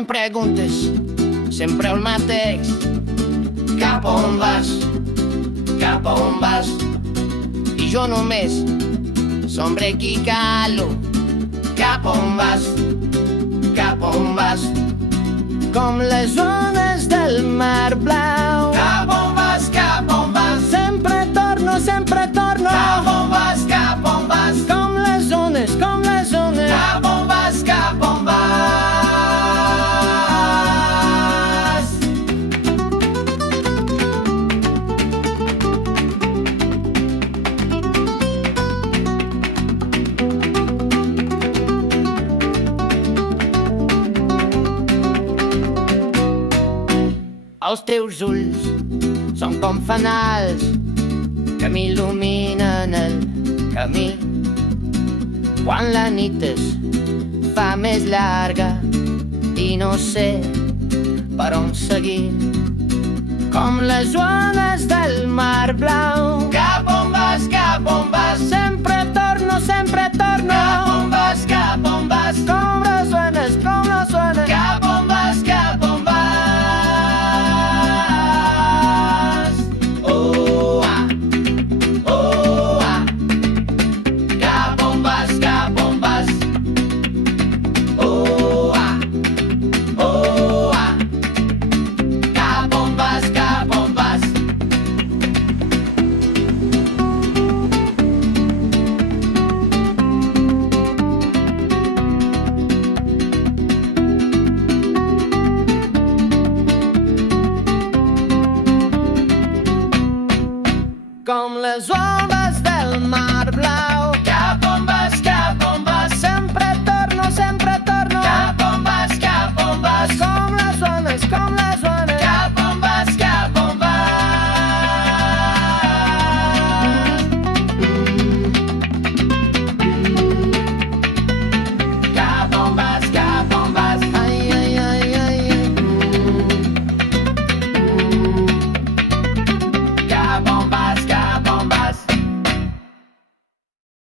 em preguntes sempre el mateix. Cap a on vas? Cap a on vas? I jo només sombrec i calo. Cap a on vas? Cap a on vas? Com les ones del mar blau. Cap on vas? Cap on vas? Sempre torno, sempre torno. Cap on vas? Cap on vas? Com les ones, com les ones. Cap on vas? Cap on vas? Els teus ulls són com fanals que m'il·luminen el camí. Quan la nit es fa més llarga i no sé per on seguir, com les ones del mar blau. Cap on vas? Cap on vas? Sempre torno, sempre torno. Cap on vas? Cap on vas? Com les ones, com les ones. Cap on vas? Cap on vas? Com les ones del mar blau. Cap on vas?